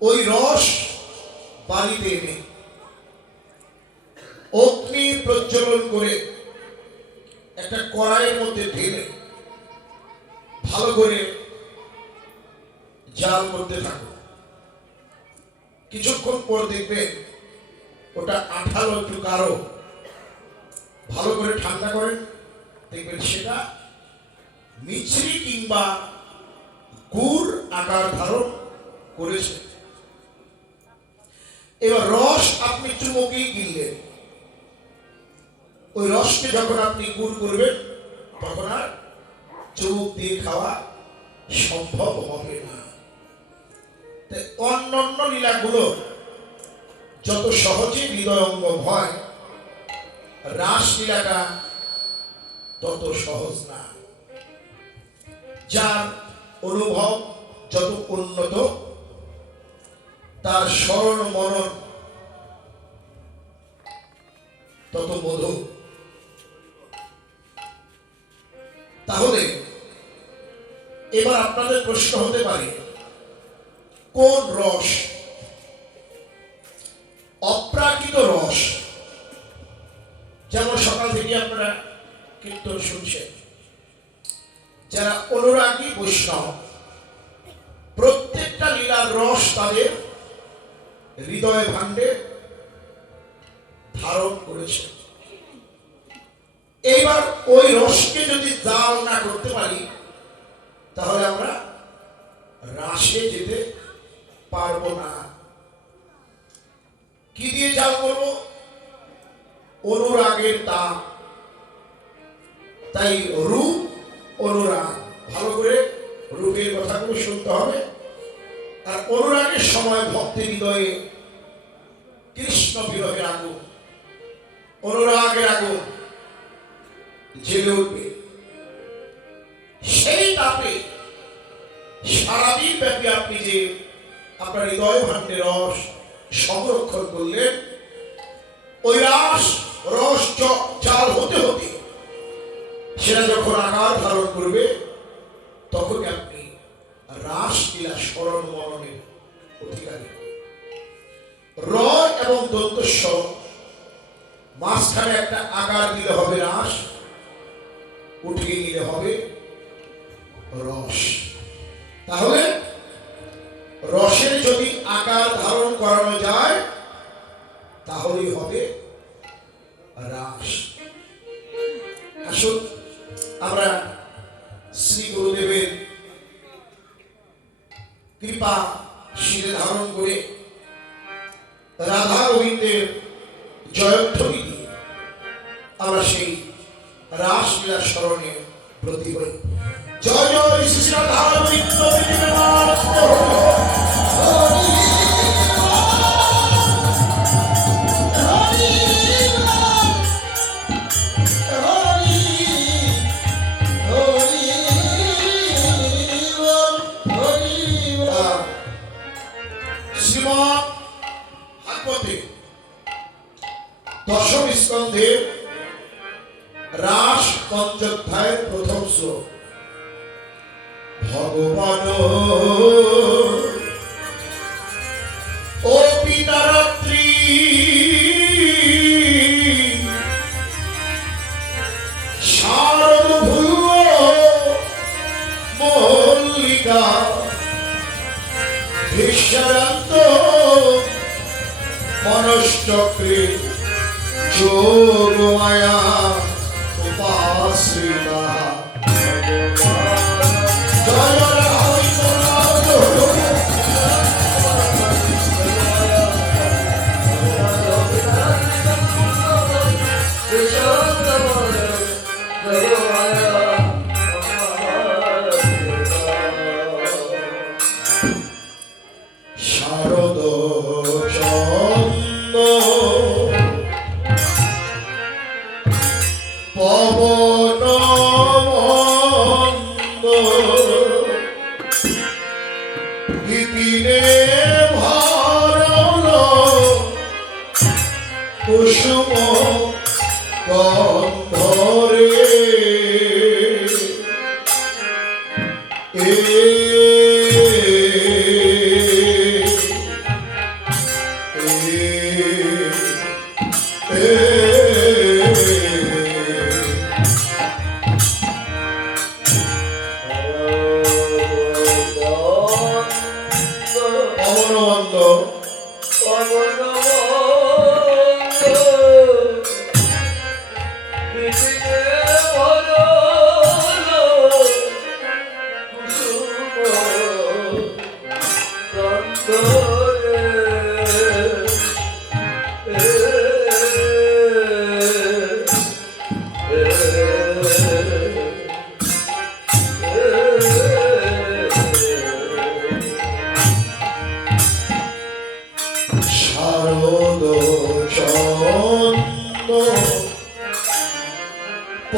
ওই রস বাড়িতে এনে অগ্নি প্রজ্বলন করে একটা কড়াইয়ের মধ্যে ঢেলে ভালো করে জাল করতে থাকো। কিছুক্ষণ পর দেখবে ওটা আঠালো একটু গাঢ়। ভালো করে ঠান্ডা করেন, দেখবেন সেটা মিছরি কিংবা গুড় আকার ধারণ করেছে। এবার রস আপনি চুমুকেই গিললেন। ওই রসকে যখন আপনি গুড় করবেন তখন আর চুমুক দিয়ে খাওয়া সম্ভব হবে না। অন্যান্য লীলাগুলো যত সহজে হৃদয়ঙ্গম হয়, রাসলীলাটা তত সহজ না। যার অনুভব যত উন্নত, তার স্মরণ মনন তত মধুর। তাহলে এবার আপনাদের প্রশ্ন হতে পারে, কোন রস? অপ্রাকৃত রস, যেমন সকাল থেকে আপনারা কীর্তন শুনছেন, যারা অনুরাগী বৈষ্ণব, প্রত্যেকটা লীলার রস তাদের হৃদয় ভাণ্ডে ধারণ করেছে। এইবার ওই রসকে যদি জাল না করতে পারি, তাহলে আমরা রাসে যেতে পারবো না। কি দিয়ে জাল করবো? অনুরাগের দাম। তাই রূপ অনুরাগ, ভালো করে রূপের কথাগুলো শুনতে হবে। আর অনুরাগের সময় ভক্তি হৃদয়ে কৃষ্ণ বিরহের আগুন, অনুরাগের আগুন জেলে উঠবে। সেই তাপে সারাদিন ব্যাপী আপনি যে আপনার হৃদয় ভাণ্ডে রস সংরক্ষণ করলেন, ওই রস জাল হতে হতে সেটা যখন আকার ধারণ করবে, তখন আপনি রাসলীলা স্মরণ মননের অধিকারী। র এবং দন্তস্ব মাঝখানে একটা আকার দিলে হবে রাস, উঠিয়ে নিলে হবে রস। তাহলে রসের যদি আকার ধারণ করানো যায়, তাহলেই হবে রাস। আসুন আমরা শ্রী গুরুদেবের কৃপা শিরে ধারণ করে রাধা গোবিন্দের জয়ধ্বনি দিয়ে আমরা সেই রাসলীলা স্মরণে ব্রতী হই। জয় জয় শ্রী রাধা গোবিন্দ। শ্রীমদ্ ভাগবতে দশম স্কন্ধের রাস পঞ্চোধ্যায়ের প্রথম শ্লোক। ভগবান ও পিতারাত্রি শারদ ভুল মল্লিকা ভীষ্মরান্ত মনশ্চক্রে যোগ মায়া উপাশ্রিতা। শারদ চন্দ পবন মন্দ বিপিনে ভরল কুসুম গন্ধরে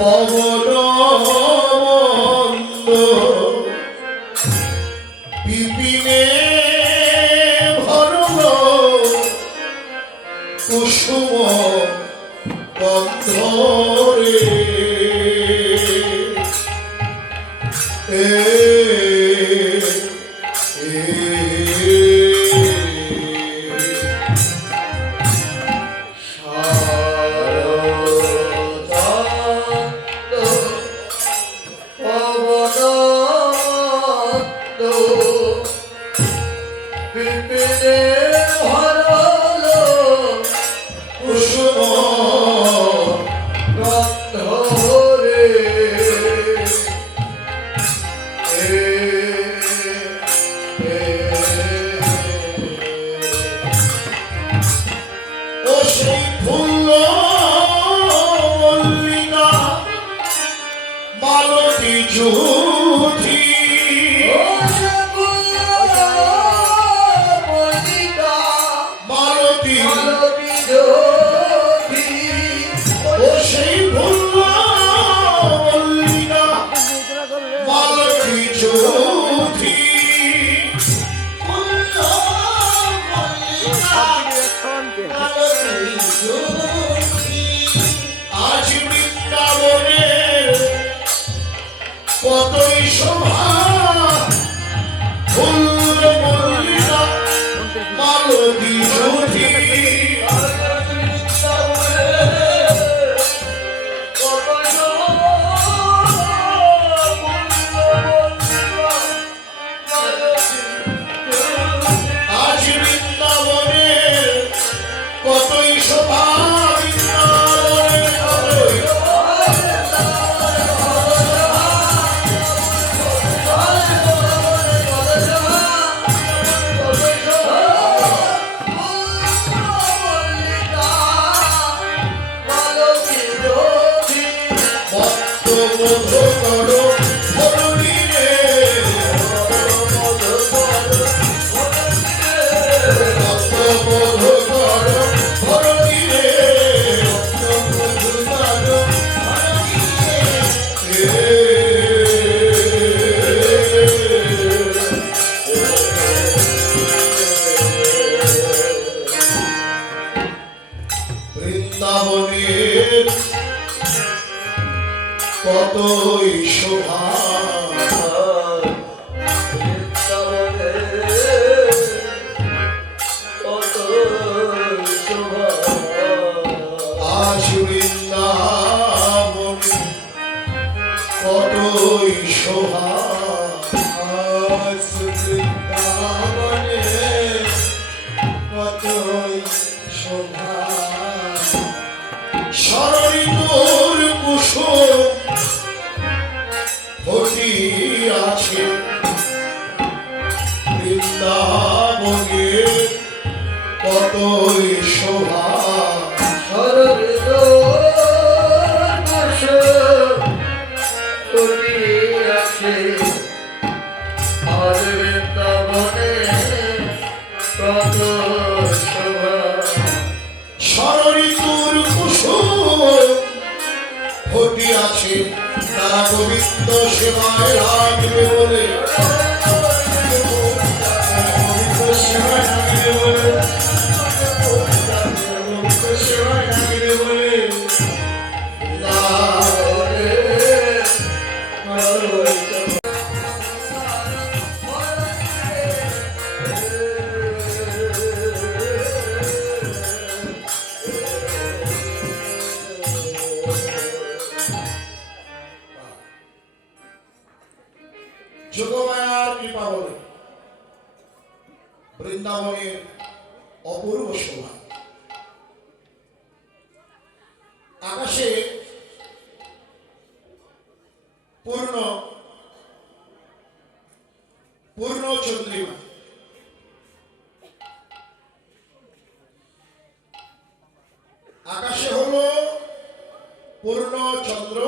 পবন মন্দ বিপিনে ভরল কুসুম গন্ধ রে আজ বৃন্দাবনের কতই শোভা ফুল মল্লিকা মালতী জ্যোতি আজ বৃন্দাবনের কতই শোভা বৃন্দাবনের কতই শোভা আজ বৃন্দাবন কতই শোভা আজ বৃন্দাবনের কতই শোভা শরণিতোর কুসুম ফটি আছে বৃন্দাবনের কতই শোভা শরণিতোর কুসুম ফটি আছে আর বৃন্দাবনের কত শোভা শরণিতোর ফটি আছে তারা গোবিন্দ সেবায় রাখবে বলে যোগমায়ার কৃপা বলে বৃন্দাবনের অপূর্ব শোভা আকাশে পূর্ণ চন্দ্রিমা আকাশে হলো পূর্ণ চন্দ্র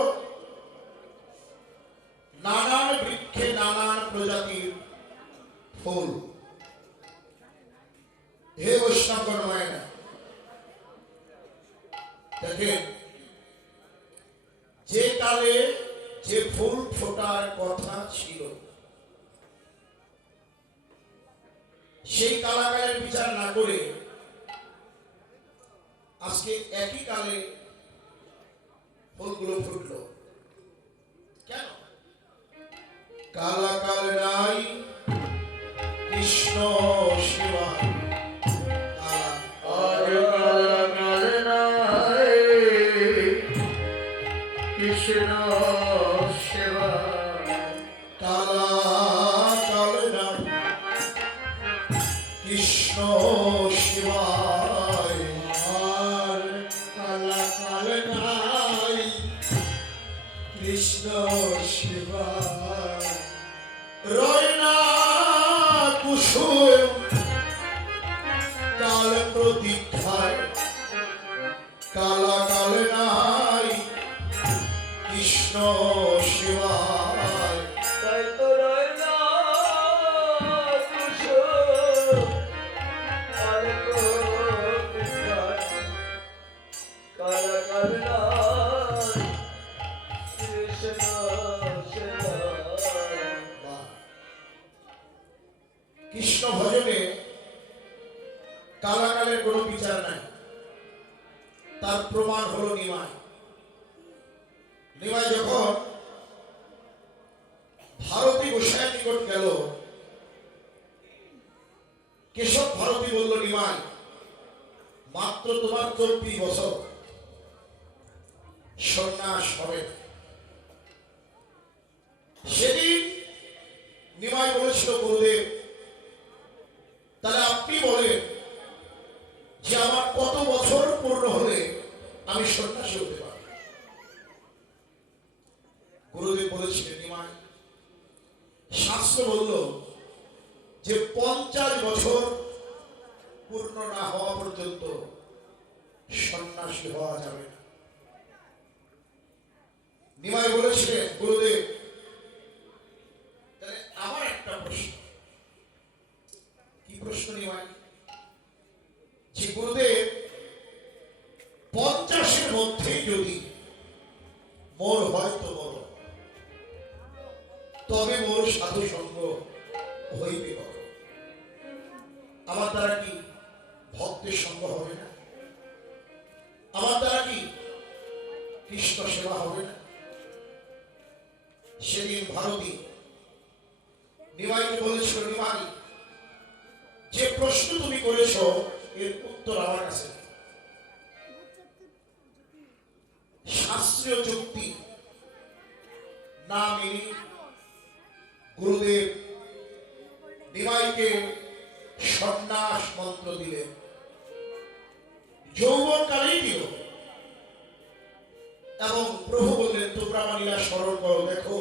নানান বৃক্ষে নানান প্রজাতির ফুল হে বৈষ্ণবগণ মায়েরা দেখেন যে কাল সেই কালাকালের বিচার না করে আজকে একই কালে ফুলগুলো ফুটলো কেন? কালাকাল নাই কৃষ্ণ সেবা, কালাকাল নাই কৃষ্ণ সেবা, কালাকাল নাই কৃষ্ণ শিবায়, আর কালাকাল নাই কৃষ্ণ সেবা, রয় না কুসুম কাল প্রতীক্ষায়, কালাকাল নাই কৃষ্ণ শিবায়। তাই তো রয় না কুসুম কাল প্রতীক্ষায়, কালাকাল নাই কৃষ্ণ সেবা। কৃষ্ণ ভজনে কালাকালের কোনো বিচার নাই, তার প্রমাণ হলো নিমাই। নিমাই যখন ভারতী গোসাইয়ের নিকট গেল, কেশব ভারতী বলল, নিমাই মাত্র তোমার 24 বছর, সন্ন্যাস হবে না। সেদিন নিমাই বলেছিল, গুরুদেব তাহলে আপনি বলেন যে আমার কত বছর পূর্ণ হলে আমি সন্ন্যাসী হতে পারি? গুরুদেব বলেছিলেন, নিমাই শাস্ত্র বলল যে 50 বছর পূর্ণ না হওয়া পর্যন্ত সন্ন্যাসী হওয়া যাবে না। নিমাই বলেছিলেন, গুরুদেব তাহলে আমার একটা প্রশ্ন। কি প্রশ্ন নিমাই? যে গুরুদেব 50-এর মধ্যে যদি মোর হয়তো বড়, তবে মোর সাধু সঙ্গ হইবে বড়, আমার দ্বারা কি ভক্তের সঙ্গ হবে না? আমার দ্বারা কি কৃষ্ণ সেবা হবে না? সেদিন ভারতী নিমাইকে বলেছিল, নিমাই যে প্রশ্ন তুমি করেছ এর উত্তর আমার কাছে নেই। শাস্ত্রীয় যুক্তি না মেনে গুরুদেব নিমাইকে সন্ন্যাস মন্ত্র দিলেন। যৌবনকালেই দিল এবং প্রভু বললেন, তোমরা মানিয়া স্মরণ করো, দেখো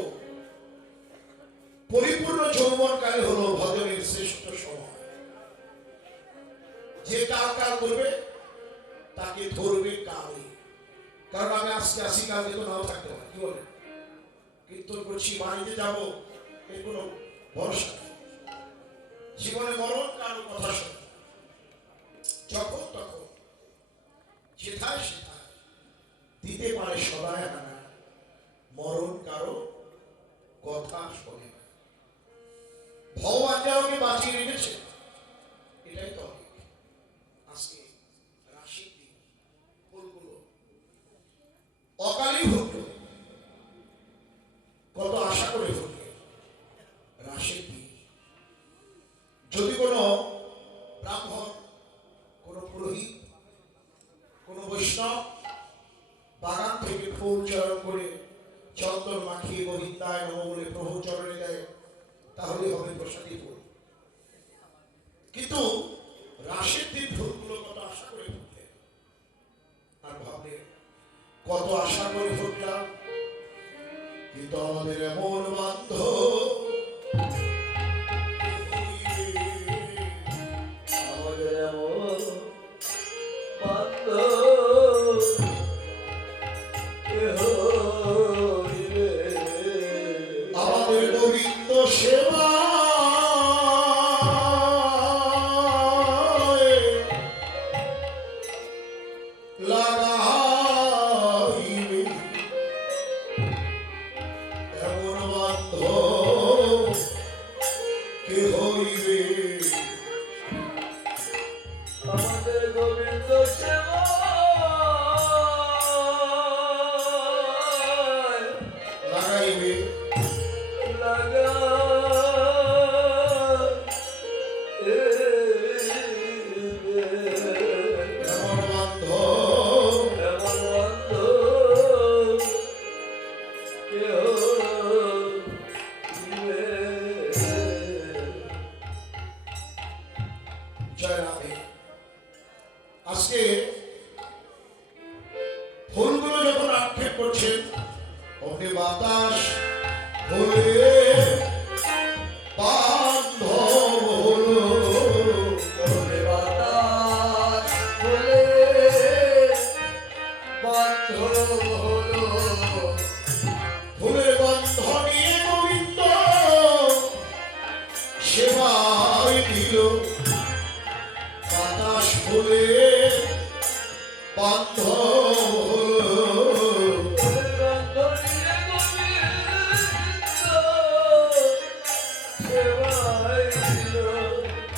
পরিপূর্ণ যৌবনকালে হলো ভজনের শ্রেষ্ঠ সময়। যে কাল কাল করবে তাকে ধরবে কালে। কারণ আমি আজকে আসি, কালকে তো নাও থাকতে পারি। কি বলে কীর্তন করছি, বাড়িতে যাবো, এর কোনো ভরসা নেই। জীবনে মরণ কারো কথা শোনে, যখন তখন যেথায় সেথায় দিতে পারে সদায় হানা, মরণ কারো কথা শোনে না। ভগবান যাওয়াকে বাঁচিয়ে রেখেছে, এটাই তো অনেক। আজকে রাশির দিন ফুলগুলো অকালই ফুটল, কত আশা করে ফুটল। রাশির দিন যদি কোনো জয় রাধে। আজকে ফুলগুলো যখন আক্ষেপ করছেন, ওকে বাতাস বলে বান্ধব হলো, ওরে বাতাস বলে বান্ধব হলো। ফুলের গন্ধ নিয়ে গোবিন্দ সেবায় দিল, বাতাস ফুলে বান্ধব হলো।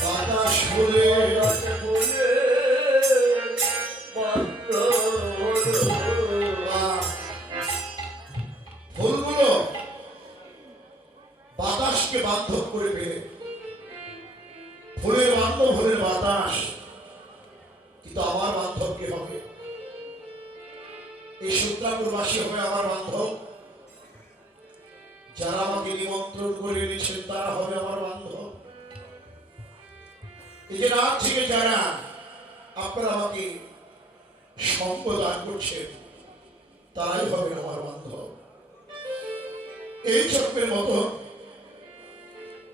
বাতাস ফুলে ফুলগুলো বাতাসকে বান্ধব করে পেলে, ফুলের বান্ধব হলেন বাতাস, কিন্তু আমার বান্ধব কে হবে? এই সূত্রাপুরবাসী হবে আমার বান্ধব, যারা আমাকে নিমন্ত্রণ করে এনেছেন তারা হবে আমার বান্ধব। এই যে রাত থেকে যারা আপনারা আমাকে সঙ্গ দান করছেন তারাই হবে আমার বান্ধব। এই চক্রের মতো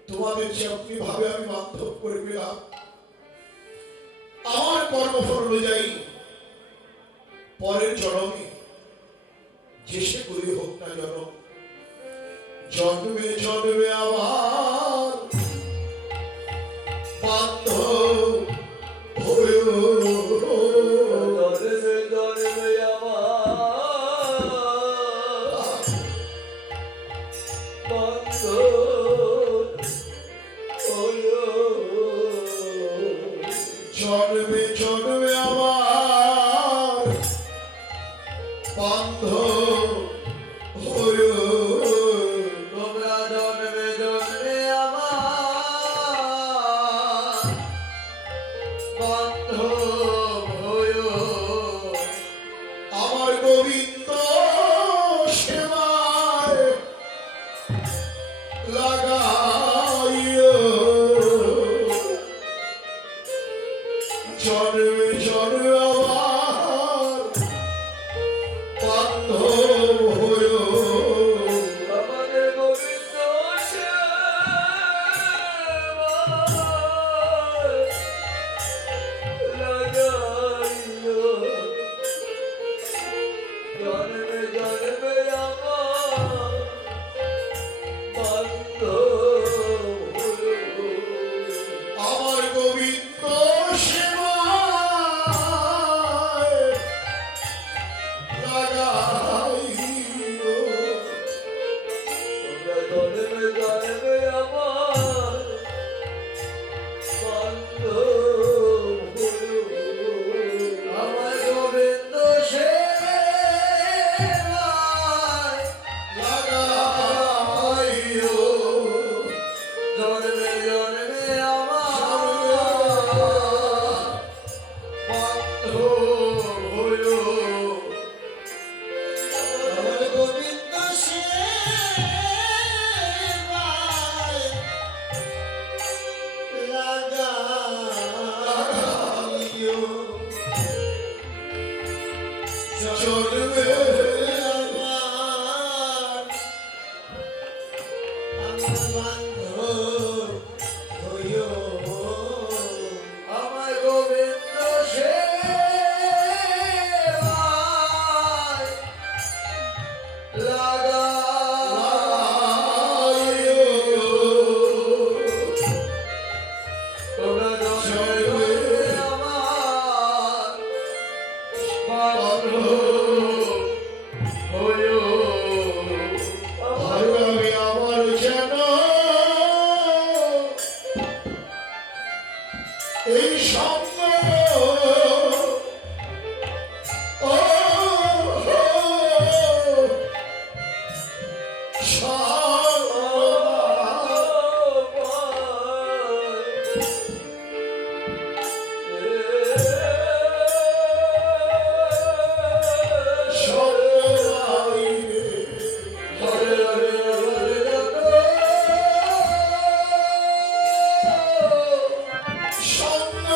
তোমাদের যেমনি ভাবে আমি বান্ধব করে পেলাম, আমার কর্মফল অনুযায়ী পরের জন্মে যে সে করে হোক না জন্ম, জন্মে জন্মে আবার বান্ধব হয়েও জন্মে জন্মে আমার বান্ধব হয়েও তোমরা জন্মে জন্মে আমার বান্ধব হয়ো। আমার গোবিন্দ সেবায় লাগাইও, জন্মে জন্মে আমার বান্ধব হয়েও। আমাদের গোবিন্দ সেবায় লাগাইও, জন্মে জন্মে আমার বান্ধব হয়ো। আমার গোবিন্দ সেবায় লাগাইও, তোমরা জন্মে জন্মে আমার বান্ধব হয়ো। আমার গোবিন্দ সেবায় লাগাইও, জন্মে জন্মে আমার বান্ধব হয়ো। আমার গোবিন্দ সেবায় লাগাইও, জন্মে আমার বান্ধব হইও। আমার গোবিন্দ সেবায় লাগাইও, তোমরা জন্মে আমার বান্ধব হয়ো। ভালোভাবে আমার যেন এই সঙ্গ ও সঙ্গ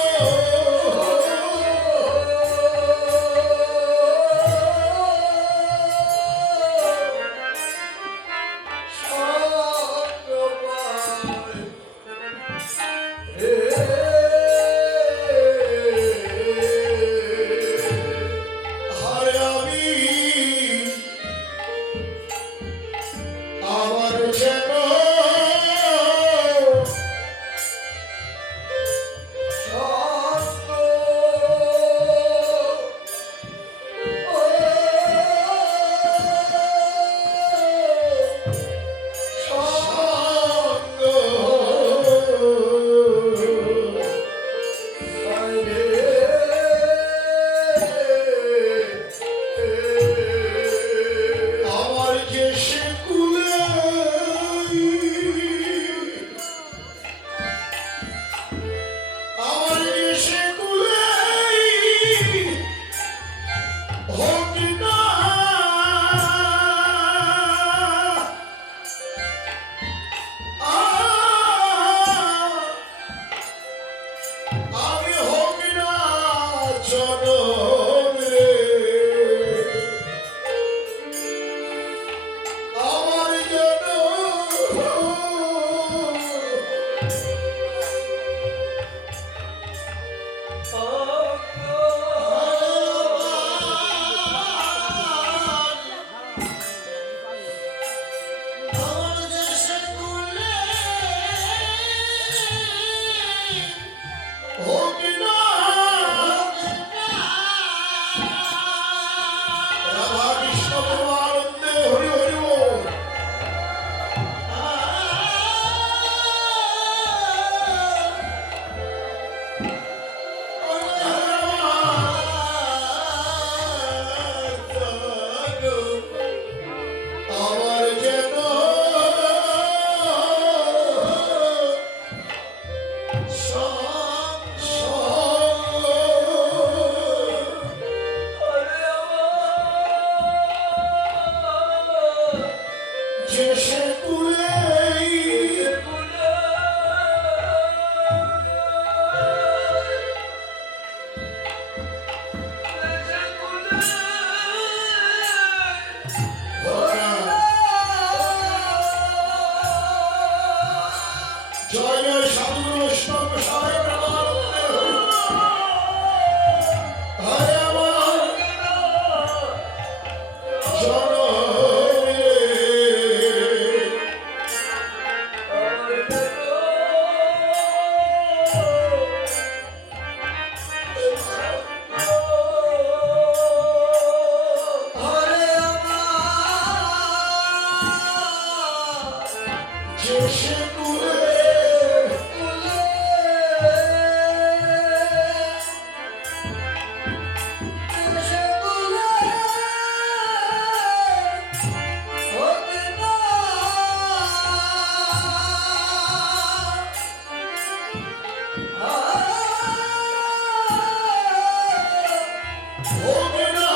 হোক না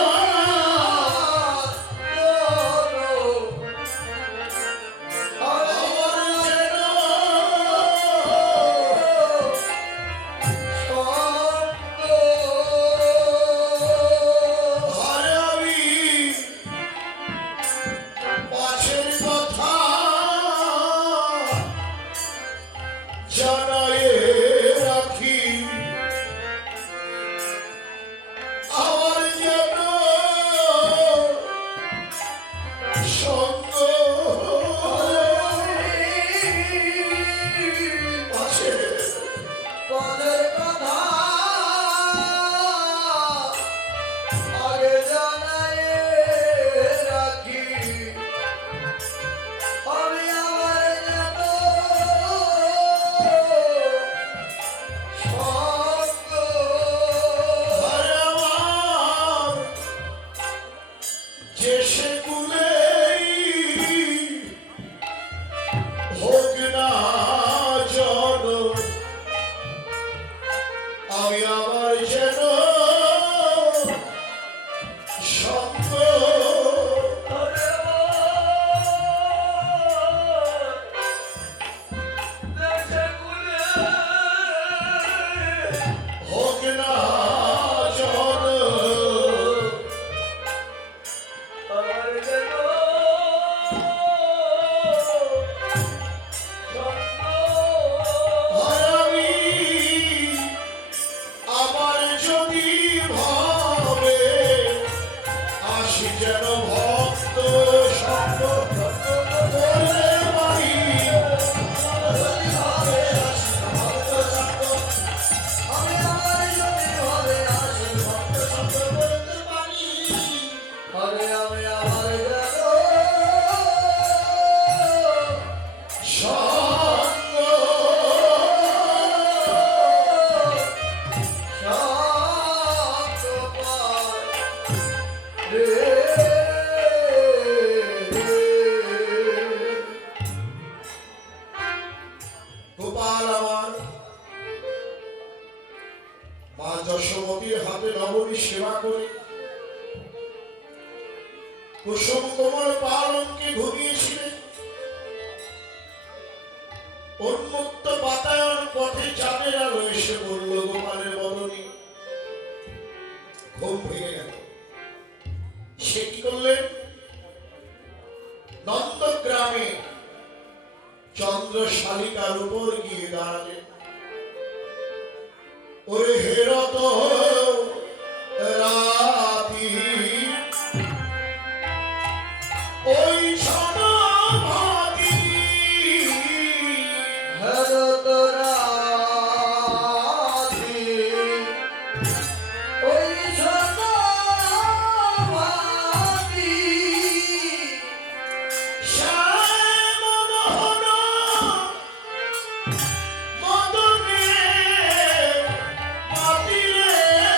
আমার যেন আরে আমি পাছের কথা জানায়ে রাখি আমার যেন সঙ্গ আছে পদের কথা আগে জানাই রাখি আমি আমার যেন সঙ্গ আর আমার যে সেগুলেই হোক না জন আমি আমার যেন সঙ্গ হোক না জন আর আমি আমার যদি ভাবে আসি যেন ভক্ত সঙ্গ করতে পারি যদি ভাবে আসি ভক্ত সঙ্গ আমি আমার যদি ভাবে আসি ভক্ত সঙ্গ করতে পারি আমি আমার যেন সঙ্গ সঙ্গ পাই রে গোপাল আমার মা যশোমতীর হাতে নবনী সেবা করে কুসুম কোমল পালনকে ঘুমিয়েছিলেন উন্মুক্ত বাতায়ন পথে চাঁদের আলো এসে বলল গোপালের বদনে ঘুম ভেঙে গেল সে কি করলেন নন্দগ্রামে চন্দ্রশালিকার উপর গিয়ে দাঁড়ালেন ওরে হেরত রাতি ওই ছনভাতি হরত রাধি ওই সদাভাতি শ্যামল হন মদনে মাতিরে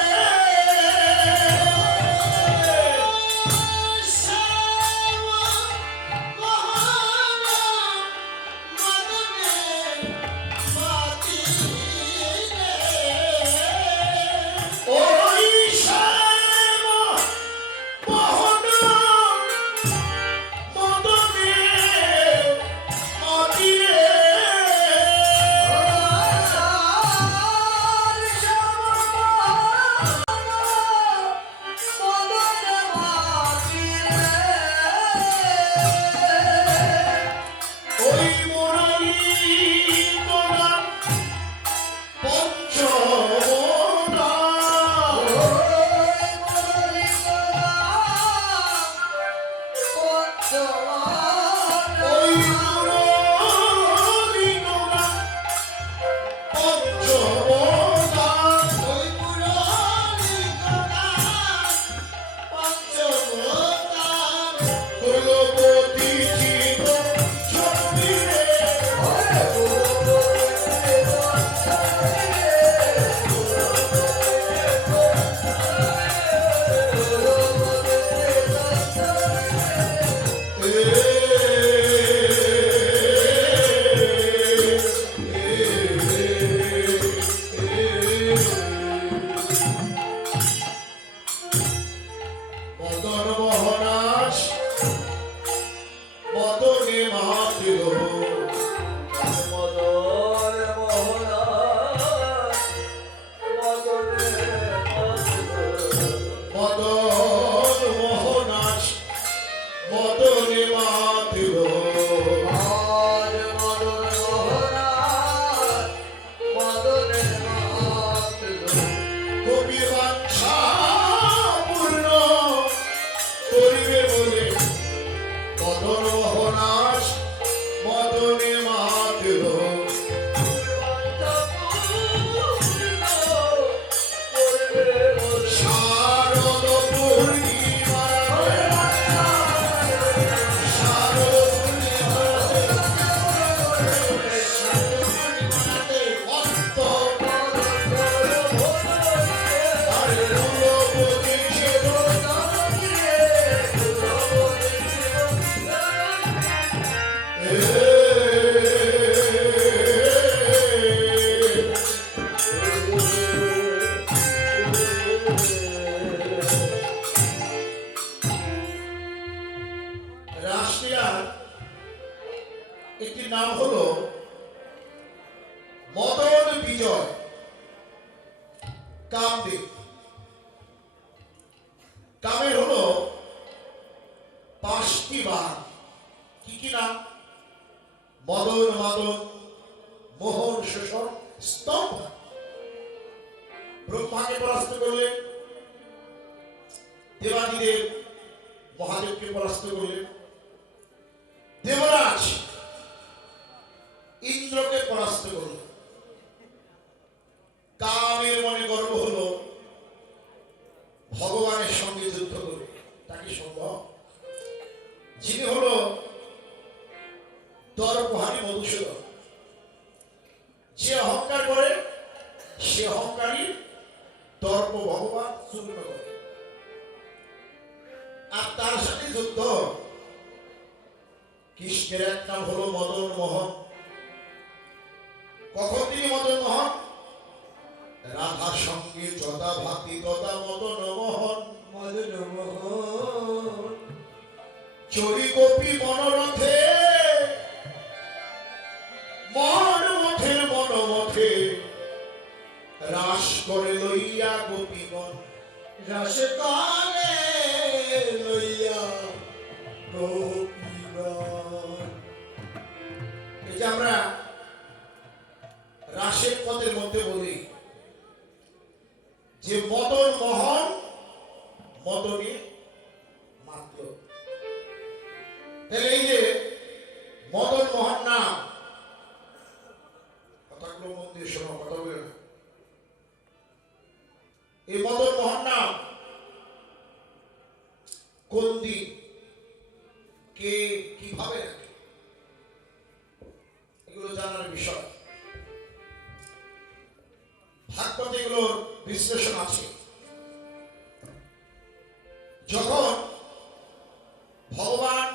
কামদেব। কামের হলো 5টি বাণ। কি কি নাম? মদন মাদন, মোহন, শোষণ, স্তম্ভ। ব্রহ্মাকে পরাস্ত করলেন, দেবাদিদেব মহাদেবকে পরাস্ত করলেন, দেবরাজ ইন্দ্রকে পরাস্ত করলেন। কামের মনে গর্ব হলো ভগবানের সঙ্গে যুদ্ধ করবে। তাকে সম্ভব? যিনি হলো দর্পহারী মধুসূদন। যে অহংকার করে সে অহংকারী দর্প ভগবান চূর্ণ করে। আর তার সাথে যুদ্ধ। কৃষ্ণের এক নাম হলো মদন মোহন। কখন তিনি মদন মোহন? রাধার সঙ্গে যদা ভাতি তদা মদন মোহন। মদন মোহন চড়ি গোপী মনোরথে, মনমথের মনমথে রাস করে লইয়া গোপীগণ। রস কালে লইয়া গোপীগণ। এই যে আমরা রাসের পদের মধ্যে বলি যে মদন মোহন, মদনে মাত্র। তাহলে এই যে মদন মোহন নাম, কথাগুলো মন দিয়ে শোনো, কথা বলে না। এই মদন মোহন নাম কোন দিন, কে, কিভাবে রাখে, এগুলো জানার বিষয়। ভাগবতে এগুলোর বিশ্লেষণ আছে। যখন ভগবান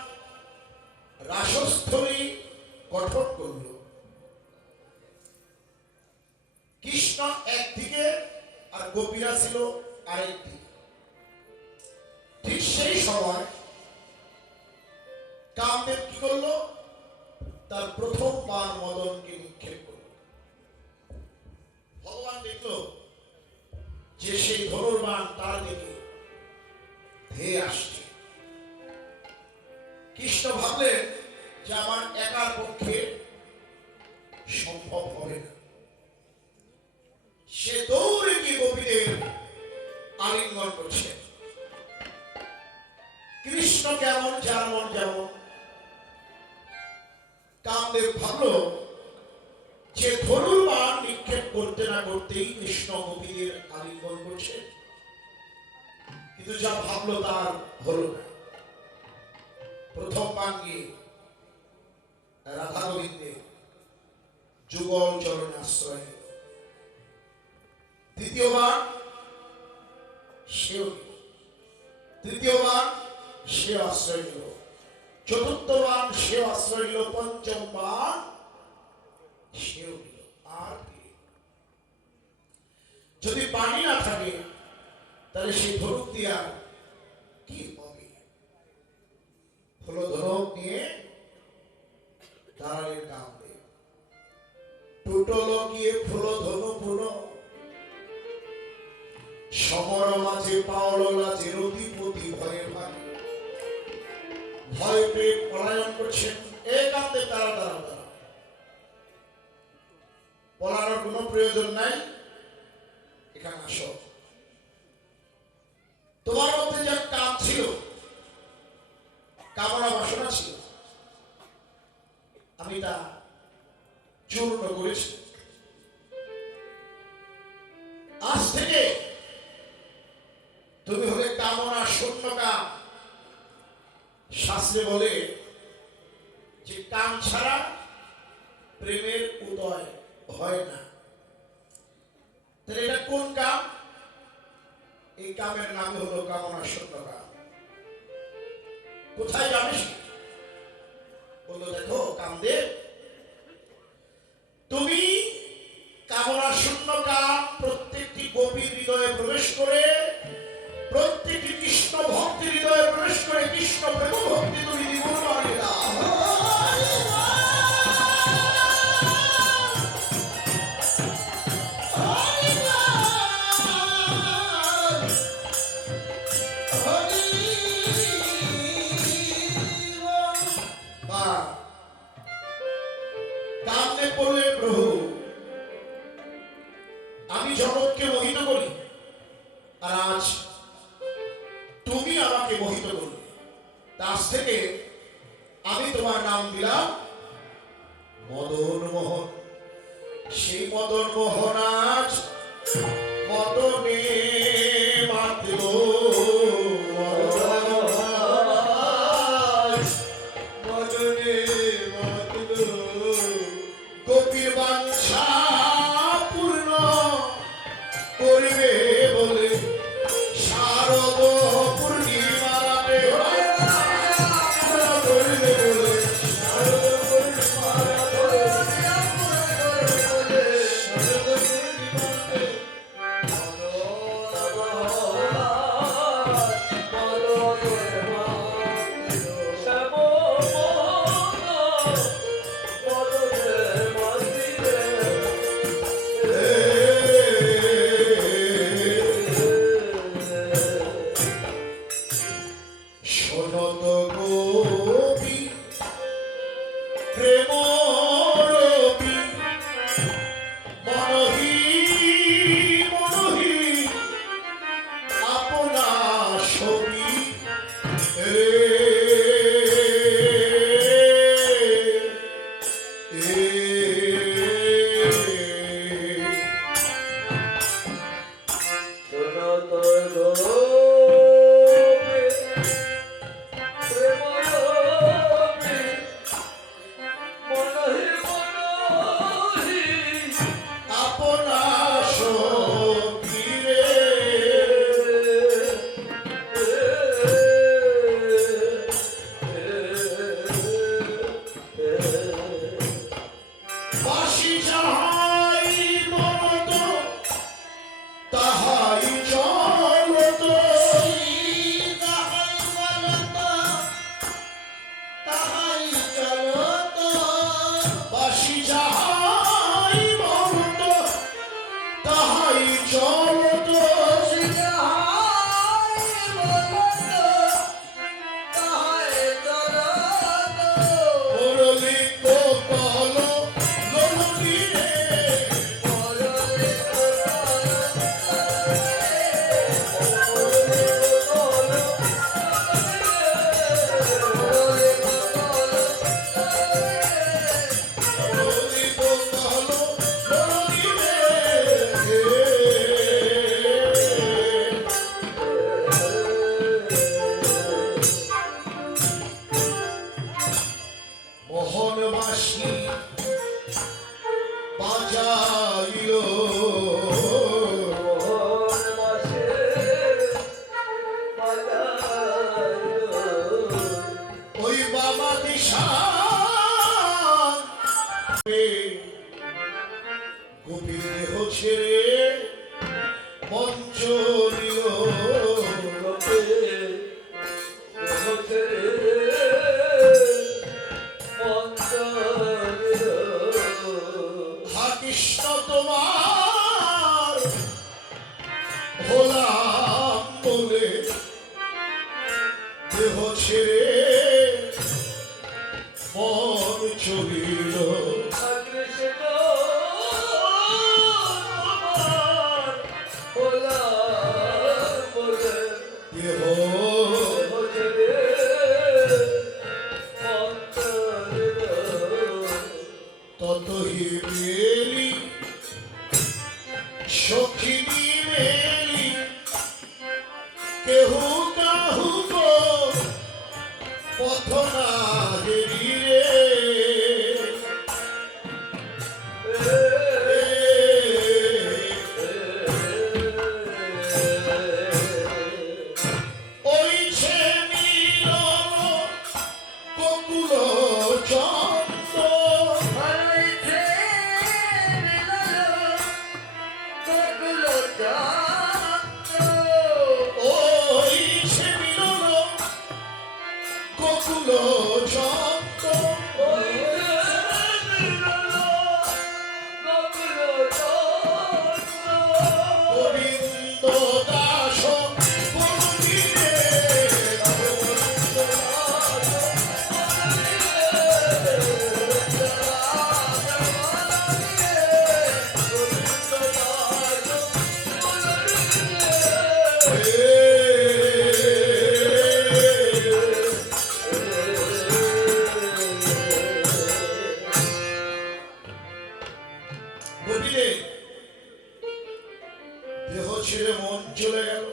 রাসস্থলী গঠন করল, কৃষ্ণ একদিকে আর গোপীরা ছিল আরেকদিকে। ঠিক সেই সময় কামদেব কি করলো? তার প্রথম বাণ মদনকে নিক্ষেপ করল। ভগবান দেখল যে সেই ধনুর্বাণ তার দিকে ধেয়ে আসছে। কৃষ্ণ ভাবলেন যে আমার একার পক্ষে সম্ভব হবে না। সে দৌড়ে গিয়ে গোপীদের আলিঙ্গন করছে। কৃষ্ণ কেমন, যার মন যেমন। কামদেব ভাবলো যে ধনুর্বাণ নিক্ষেপ করতে না করতেই কৃষ্ণ গোপীদের আলিঙ্গন করছে, কিন্তু যা ভাবলো তার হলো না। প্রথম বাণ গিয়ে রাধা গোবিন্দের যুগল চরণে আশ্রয় নিল। দ্বিতীয় বাণ সেও নিল। তৃতীয় বাণ সে আশ্রয় নিল। চতুর্থ বাণ সে আশ্রয় নিল। পঞ্চম বাণ সেও নিল। আর কি? যদি পানি না থাকে তাহলে সেই ধনুক দিয়া কি হবে? হলো ধনুক নিয়ে দাঁড়ালেন কামদেব। টুটল গিয়ে ফুল ধনু পুন, সমর মাঝে পাওল লাজে রতিপতি ভয়ে ভাগে। ভয় পেয়ে পলায়ন করছেন। এ কামদেব, দাঁড়া দাঁড়া দাঁড়া, পলানোর কোনো প্রয়োজন নাই, এখানে আসো। তোমার মধ্যে যে কাম ছিল, কামনা বাসনা ছিল, আমি তা চূর্ণ করেছি। আজ থেকে তুমি হলে কামনা শূন্য কাম। শাস্ত্রে বলে যে কাম ছাড়া প্রেমের উদয় হয় না। তাহলে এটা কোন কাম? এই কামের নাম হলো কামনা শূন্য কাম। কোথায় যাবে? বললো, দেখো কামদেব, তুমি কামনা শূন্য কাম প্রত্যেকটি গোপীর হৃদয়ে প্রবেশ করে, প্রত্যেকটি কৃষ্ণ ভক্তের হৃদয়ে প্রবেশ করে কৃষ্ণ প্রেম ভক্তি তুমি দ্বিগুণ বাড়িয়ে দাও। জগৎকে মোহিত করি, আর আজ তুমি আমাকে মোহিত করলে। আজ থেকে আমি তোমার নাম দিলাম মদন মোহন। সেই মদন মোহন আজ মদনে মাতল, মদনে মাতল। গোপীর বাঞ্ছা পূর্ণ করিবে বলে শারদ পূর্ণিমা রাতে করিবে বলে শোনত গোপী প্রেম রবি মনহি মনহি আপনা ছবি আপনা ছবি বাসি যাহাই মনত তাহাই চলত, বাসি যাহাই মনত তাহাই চলত, মুরলী কোকল লোলনী রে, মুরলী কোকল লোলনী রে। মোহনবাসী বাজাইল, ওই বাবা দিশা গোপীর দেহ ছেড়ে মঞ্চ নিল, হা কৃষ্ণ তোমার হলাম বলে দেহ ছেড়ে মন চলিল, দেহ ততহি মেলি সখিনী মেলি কেহু কাহু গো পথ না হেরি রে, ওই সে মিলন গোকুল চন্দ্র, ওই সে মিলন গোকুল চন্দ্র, গোবিন্দ দাস বলি রে, দেহ ছেড়ে মন চলে গেল,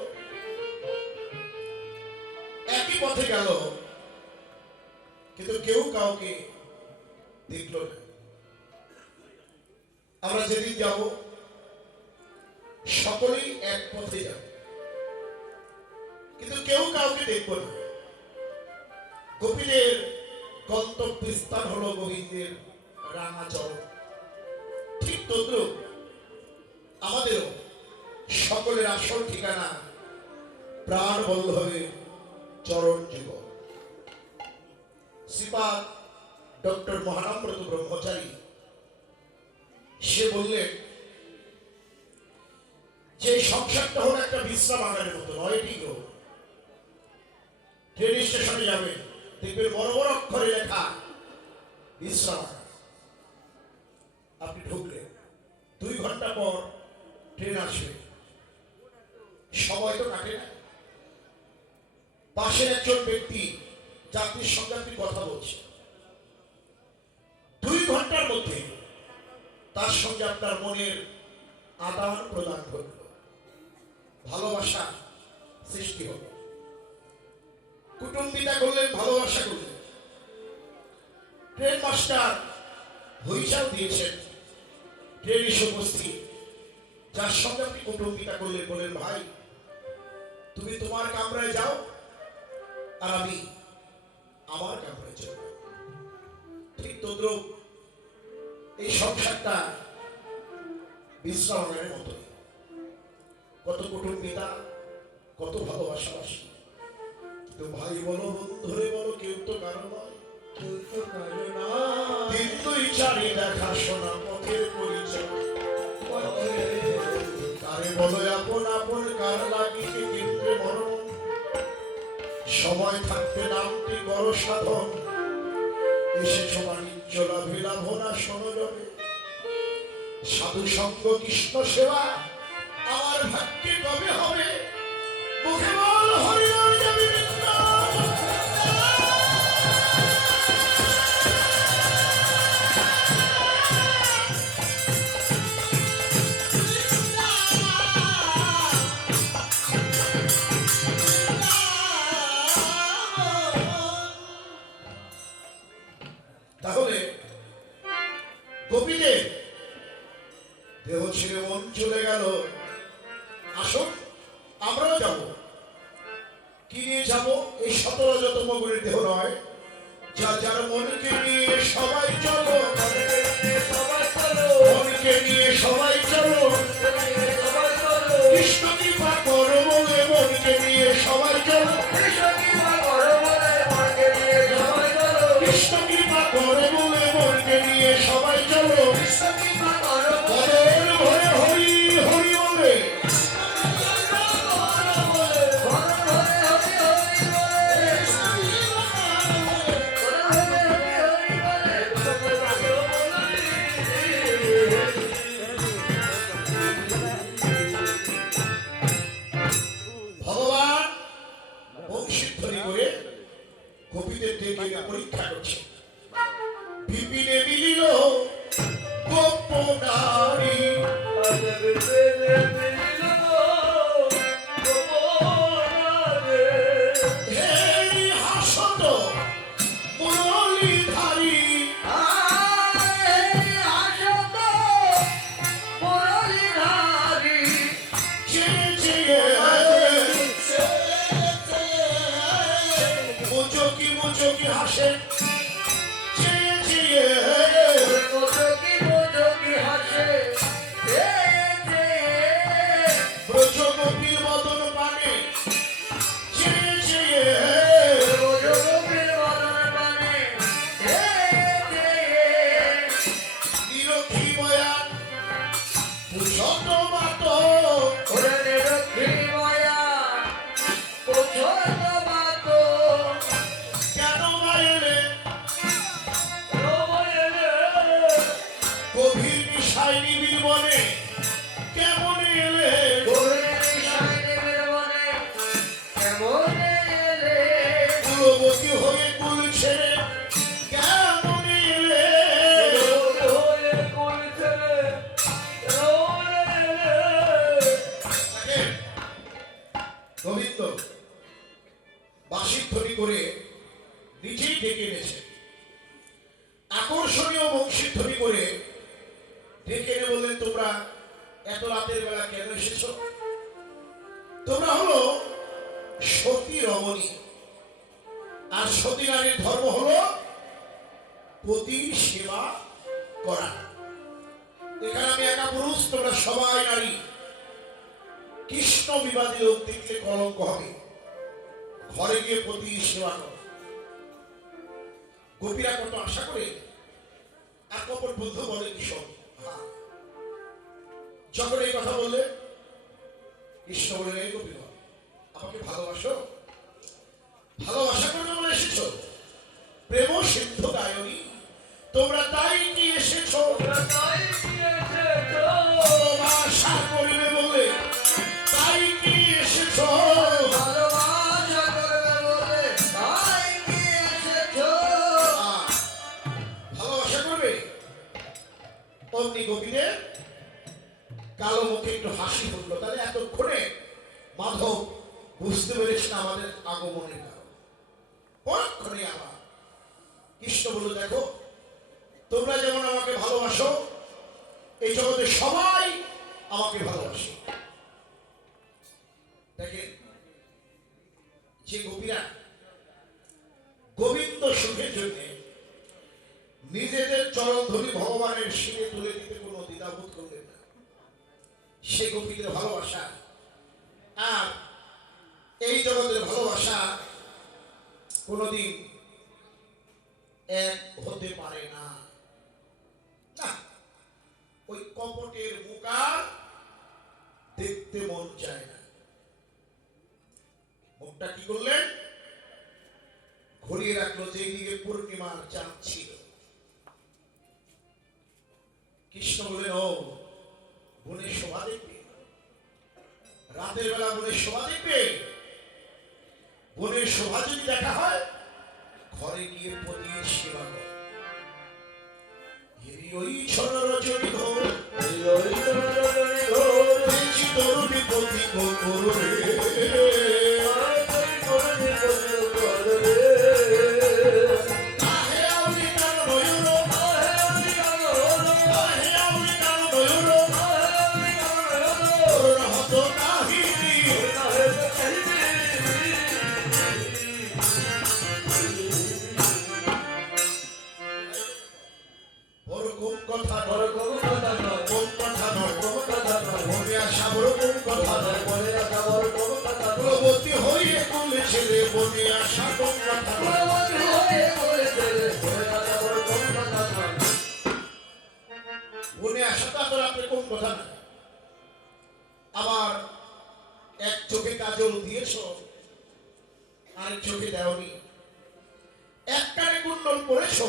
একই পথে গেল, কিন্তু কেউ কাউকে দেখলো না। আমরা যেদিন যাব সকলেই এক পথে যাব, কিন্তু কেউ কাউকে দেখব না। গোপীদের গন্তব্যস্থান হলো গোবিন্দের রাঙাচরণ। ঠিক তদ্রুপ আমাদেরও সকলের আসল ঠিকানা প্রাণ বল্লভের চরণ যুগল। শ্রীপাদ ডক্টর মহানামব্রত ব্রহ্মচারী সে বললেন যে সংসারটা হলো একটা বিশ্রাম আগারের মতো নয়। ঠিক ট্রেন স্টেশনে যাবেন, দেখবেন বড় বড় অক্ষরে লেখা বিশ্রাম আগার। আপনি ঢুকলেন, 2 ঘন্টা পর ট্রেন আসবে, সময় তো কাটে না। পাশের একজন ব্যক্তি যাত্রীর সঙ্গে আপনি কথা বলছেন, 2 ঘন্টার মধ্যে তার সঙ্গে আপনার মনের আদান প্রদান ঘটল, ভালোবাসা সৃষ্টি হল, কুটুম্বিতা করলেন, ভালোবাসা করলেন। ট্রেন মাস্টার হুইসাল দিয়েছেন, ট্রেন এসে উপস্থিত। যার সঙ্গে আপনি কুটুম্বিতা করলেন বলেন, ভাই তুমি তোমার কামরায় যাও আর আমি আমার কামরায় যাব। ঠিক তদ্রুপ এই সংসারটা বিশ্রামের মতো। কত কুটুম্বিতা, কত ভালোবাসাবাসী, কিন্তু ভাই বলো বন্ধুরে বলো কেউ তো কারো নয়। দিন 2-4 দেখাশোনা পথের পরিচয়, কারে বলো আপন আপন কার লাগিতে কেন্দ্রে মরণ। সময় থাকতে নামটি বড় সাধন, এসেছ বাণিজ্য লাভে লাভনা শোনো যাবে। সাধু সঙ্গ কৃষ্ণ সেবা আমার ভাগ্যে কবে হবে, মুখে বল হরিবল যাবে বৃন্দাবন। তাহলে গোপীদের দেহ ছেড়ে মন চলে গেল। আসুন আমরাও যাব। কি নিয়ে যাব? এই 17তম গুণের দেহ নয়, যা যার মনকে নিয়ে সবাই চলো, মনকে নিয়ে সবাই চলো, কৃষ্ণ কৃপা করো বলে মনকে নিয়ে সবাই চলো, কৃষ্ণ কৃপা করো বলে মনকে নিয়ে সবাই চলো। বদন ভরে হরি হরি বলে, ভগবান বংশীধ্বনি করে গোপীদের ডেকে পরীক্ষা করছে। বিপিনে মিলিল গোপনারী, হেরি হাসত মুরলীধারী, চেয়ে চেয়ে মুচকি মুচকি হাসে গোবিন্দ বাঁশির ধ্বনি করে নিজেই ডেকে এনেছে, আকর্ষণীয় বংশীর ধ্বনি করে ডেকে এনে বললেন, তোমরা এত রাতের বেলা কেন এসেছো? তোমরা হলো সতী রমণী, আর সতী নারীর ধর্ম হলো পতির সেবা করা। এখানে আমি একা পুরুষ, তোমরা সবাই নারী। কৃষ্ণ বিবাদী লোক দেখলে কলঙ্ক হবে। ঘরে গিয়ে পতির সেবা করো। গোপীরা কত আশা করে এক অপর বন্ধু বলে কিশোর। যখন এই কথা বললে কৃষ্ণ বললেন, এই গোপী আমাকে ভালোবাসো? ভালোবাসা করে তোমরা এসেছো? প্রেম সিদ্ধ গায়নী, তোমরা তাই কি এসেছো? ভালোবাসা করবে বলে তাই কি এসেছো? ভালোবাসা করবে? অমনি গোপীদের কালো মুখে একটু হাসি হলো। তাহলে এতক্ষণে মাধব বুঝতে পেরেছেন আমাদের আগমনের কারণ। পরক্ষণে আবার কৃষ্ণ বলল, দেখো তোমরা যেমন আমাকে ভালোবাসো, এই জগতে সবাই আমাকে ভালোবাসে। দেখেন, যে গোপীরা গোবিন্দ সুখের জন্য নিজেদের চরণধরি ভগবানের শিরে তুলে দিতে কোনো দ্বিধাবোধ করলেন না, সে গোপীদের ভালোবাসা আর এই জগতের ভালোবাসা কোনদিন এক হতে পারে না। ওই কপটের মুখ আর দেখতে মন চায় না। মুখটা কি করলেন? ঘুরিয়ে রাখলো যেদিকে পূর্ণিমার চাঁদ ছিল। কৃষ্ণ বললেন, ও বোনের শোভা দেখবে? রাতের বেলা বোনের শোভা দেখবে? বোনের শোভা যদি দেখা হয়, ঘরে গিয়ে পতির সেবা কর। ওই ছড় রজনী ঘোর তরুণী পতি করবে আবার এক চোখে কাজল দিয়েছ, আরেক চোখে দেওনি। এক কানে কুণ্ডল পরেছ,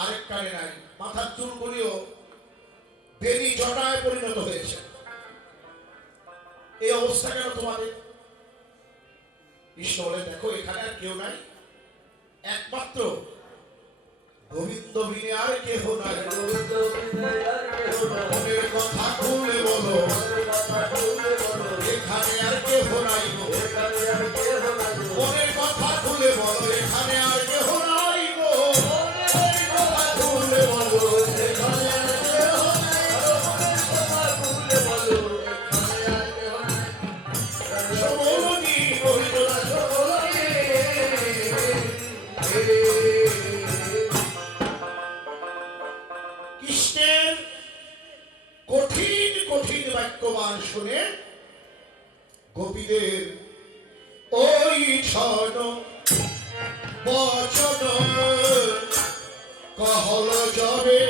আরেক কানে নাই। মাথার চুলগুলিও বেনি জটায় পরিণত হয়েছে। এই অবস্থা কেন তোমাদের? কৃষ্ণ বলে, দেখো এখানে আর কেউ নাই, একমাত্র গোবিন্দ বিনে আর কেহ নাই। মনের কথা খুলে বলো, এখানে আর কেহ নাই। মনের কথা খুলে বলো, এখানে আর কেহ নাই। মনের কথা খুলে বলো, এখানে আর কেহ নাই। সবলনি কহিল না, সবলনি। কৃষ্ণের কঠিন কঠিন বাক্যবান শুনে গোপীদের ওই ছন বচন কহল যাবে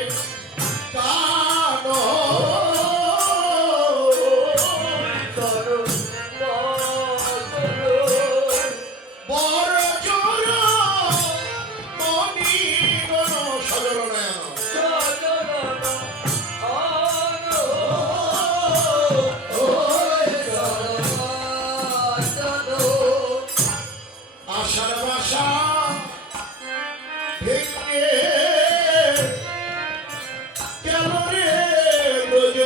কান। বড় জোর মনি গণ সজলনয়ন। আশার বাসা ভেঙে গেল রে ব্রজ।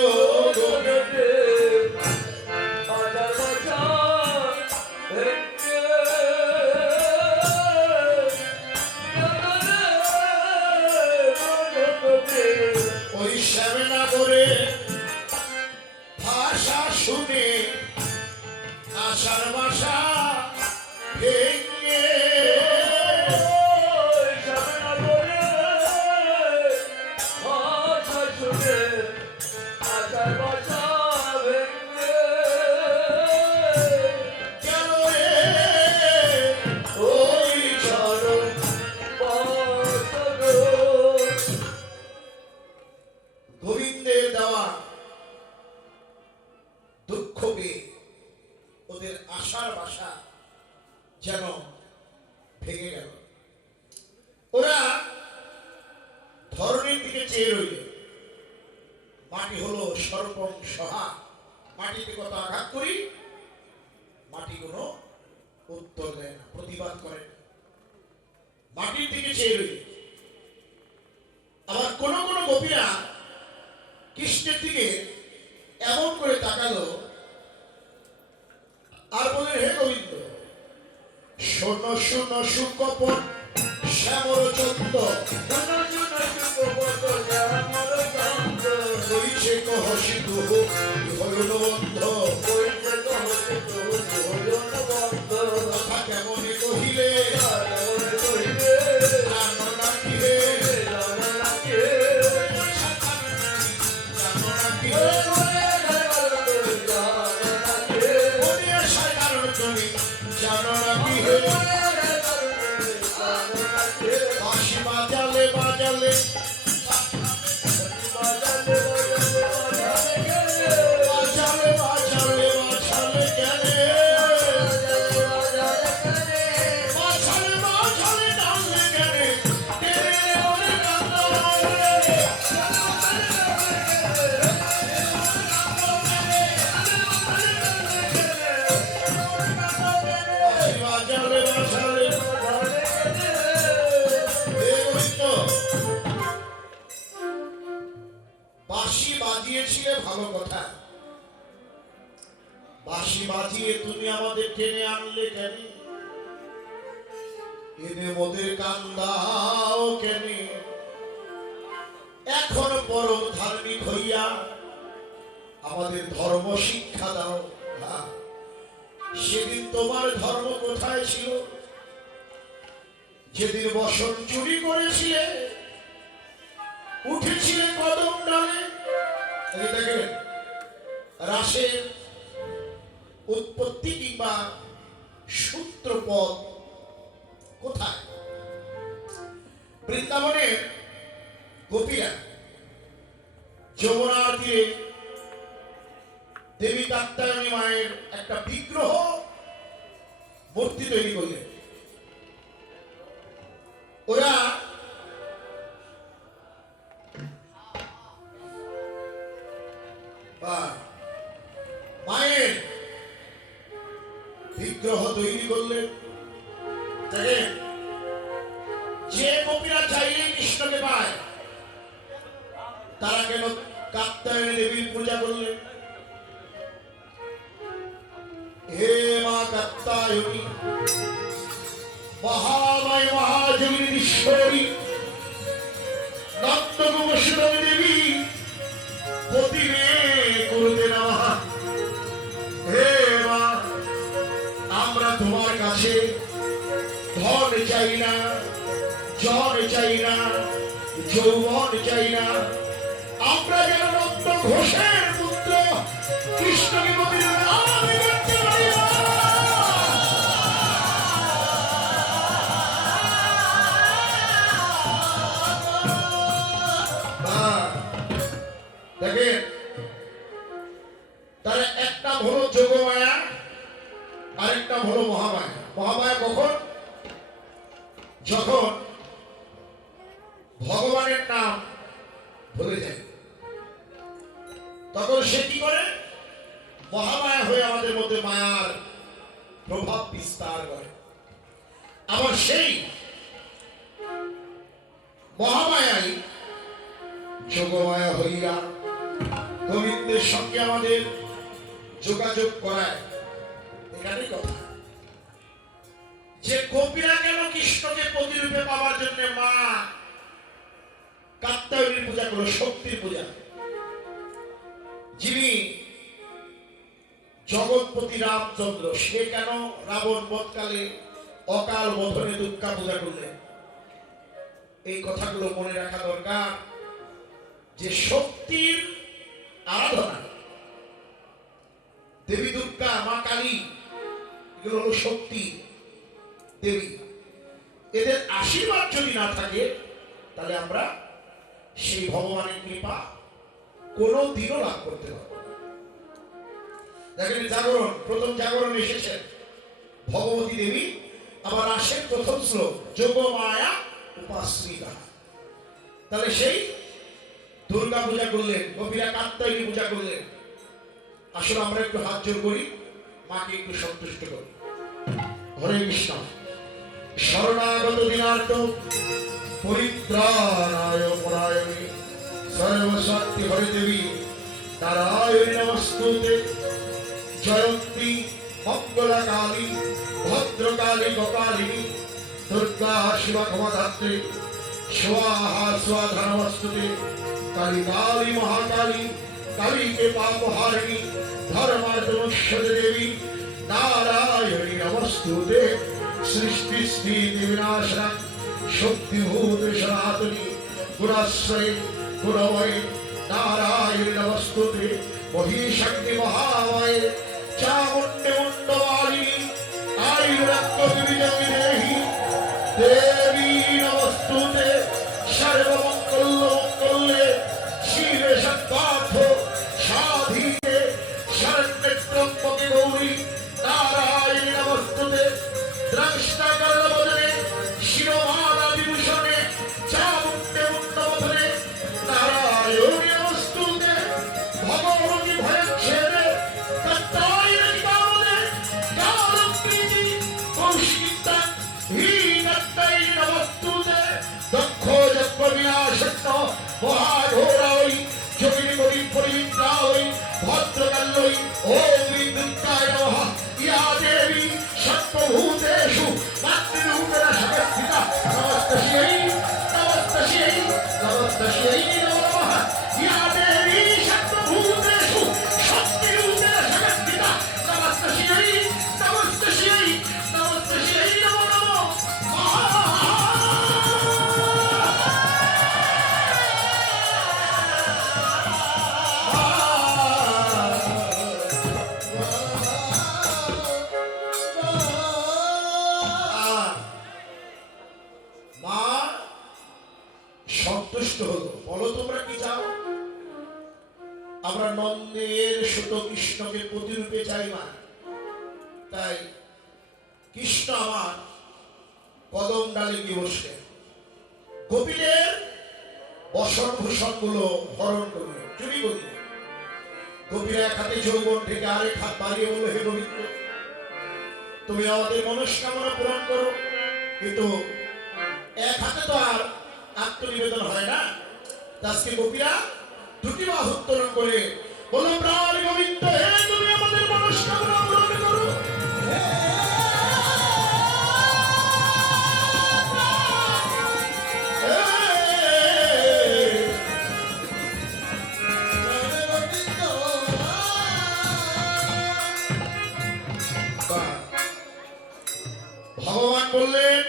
ভাষা শুনে আশার ভাষা ভেঙে কেন রে ওই চরণ গোবিন্দের দেওয়া দুঃখ পেয়ে ওদের আশার ভাষা যেন ভেঙে গেল। ওরা ধরনের দিকে চেয়ে রইল। মাটি হলো সর্বং সহা, মাটিতে কত আঘাত করি মাটি কোনো উত্তর দেয় না, প্রতিবাদ করে না। মাটির দিকে চেয়ে রইল। আবার কোন কোন গোপীরা কৃষ্ণের দিকে এমন করে তাকালো আর বলে, হে গোবিন্দ, শোন শোন সুকপট শ্যামল চন্দ কইছে কহসি তুহ হল বন্ধ কথা কেমনে কহিলে জানো নাকি হে জানো নাকি হে বলিয়া সাধারণ তুমি জানো নাকি হে বাঁশি বাজালে বাজালে বাজালে বাজালে বাজালে গেলে বাজালে বাজালে ডালে গেলে টেনে ওরে কান্দা বাজালে বাজালে বাঁশি বাজিয়েছিলে ভালো কথা, বাঁশি বাজিয়ে তুমি আমাদের টেনে আনলে কেন? এনে মোদের কান্দাও কেন? এখন পরম ধার্মিক হইয়া আমাদের ধর্ম শিক্ষা দাও। সেদিন তোমার ধর্ম কোথায় ছিল? যেদিন বসন চুরি করেছিলে, উঠেছিলে কদম ডালে। দেখেন রাসের উৎপত্তি কিংবা সূত্রপদ কোথায়? বৃন্দাবনের গোপীরা যমুনার তীরে দেবী কাত্যায়নী মায়ের একটা বিগ্রহ মূর্তি তৈরি করলেন। ওরা মায়ের বিগ্রহ তৈরি করলেন। যে গোপীরা চাইলে কৃষ্ণকে পায়, তারা কেন কাত্যায়নী দেবীর পূজা করলেন? হে মা কাত্যায়নী, মহামায় মহাযোগীশ্বরী নন্দগোপী দেবী প্রতিমে করতে নেওয়া। হে মা, আমরা তোমার কাছে ধন চাই না, জন চাই না, যৌবন চাই না। আমরা যেন নন্দ ঘোষের পুত্র কৃষ্ণকে মন্দিরে করতে পারি। দেখেন, তার একটা হলো যোগমায়া, আরেকটা হলো মহামায়া। মহামায়া কখন? যখন ভগবানের নাম ভুলে যায়, তখন সে কি করে? মহামায়া হয়ে আমাদের মধ্যে মায়ার প্রভাব বিস্তার করে। আবার সেই মহামায়াই যোগমায়া হইয়া গোবিন্দের সঙ্গে আমাদের যোগাযোগ করায়। এখানে কথা যে গোপীরা কেন কৃষ্ণকে প্রতিরূপে পাওয়ার জন্য মা কাত্যায়নীর পূজা করলো, শক্তির পূজা। যিনি জগৎপতি রামচন্দ্র সে কেন রাবণ বধকালে অকাল বোধনে দুর্গা পূজা করলেন? এই কথাগুলো মনে রাখা দরকার যে শক্তির আরাধনা, দেবী দুর্গা, মা কালী, এগুলো হলো শক্তি দেবী। এদের আশীর্বাদ যদি না থাকে তাহলে আমরা সেই ভগবানের কৃপা কোনো দিনও লাভ করতে পারবো না। দেখেন জাগরণ, প্রথম জাগরণ এসেছেন ভগবতী দেবী, আবার আসেন প্রথম শ্লোক যোগ মায়া উপাশ্রিতা। তাহলে সেই দুর্গা পূজা করলেন, গোপীরা কাত্যায়নী পূজা করলেন। আসলে আমরা একটু হাত জোর করি, মাকে একটু সন্তুষ্ট করি। হরে কৃষ্ণ। শরণাগত দিনার্থ পরিত্রাণায় পরায়ণে সর্বশক্তি হরে দেবী নারায়ণী নমস্তুতে। জয়ন্তী মঙ্গলা কালী ভদ্রকালী গোপালিনী দুর্গা শিবা ক্ষমাধাত্রী स्वाहा स्वाधा नमस्ते। काली काली महाकाली काली के पाप हारिणी धर्मार्थ देवी नारायणी नमस्तुते। सृष्टि स्थिति विनाशना शक्तिभूत सनातनी गुणाश्रय गुणवय नारायणी नमस्तुते। वही शक्ति महामय चामुंडे मुंडवालिनी आयुरक्त विजयी देवी नमस्तुते। सर्वमंगल मंगल्ये शिवे सर्वार्थ साधिके शरण्ये त्र्यंबके गौरी नारायणी नमस्तुते। द्रष्टाकल्लवदने शिरोमालादिभूषणे चामुण्डे मुण्डवदने नारायणी नमस्तुते। भगवती भयच्छेदे तत्तायिनी कामदे कालप्रीति कौशिकिता ही तत्तायिनी नमस्तुते। दक्षो जप विनाशक्तो महाघोरावै जोगिनी गौरी परिवित्रावै भद्रकल्लै ओम दुर्गाय नमः। या देवी सर्वभूतेषु मातृरूपेण संस्थिता नमस्तस्यै नमस्तस्यै नमस्तस्यै नमो नमः। या देवी सर्वभूतेषु शक्तिरूपेण संस्थिता नमस्तस्यै नमस्तस्यै नमस्तस्यै नमो नमः। মা সন্তুষ্ট হলো। বলো তোমরা কি চাও? আমরা নন্দের সুত কৃষ্ণকে প্রতিরূপে চাই মা। তাই কৃষ্ণ আমার কদম ডালে গিয়ে বসলেন। গোপীদের বসন ভূষণ গুলো হরণ করলেন, চুরি করলেন। গোপীরা এক হাতে যৌবন থেকে আরেক হাত বাড়িয়ে বলল, হে গোবিন্দ, তুমি আমাদের মনস্কামনা পূরণ করো। কিন্তু এক হাতে তো আর আত্মনিবেদন হয় না। আজকে গোপীরা দুটি বাহু উত্তোলন করে বলল, প্রাণ গোবিন্দ, হে তুমি আমাদের মনস্কামনা পূরণ করো। ভগবান বললেন,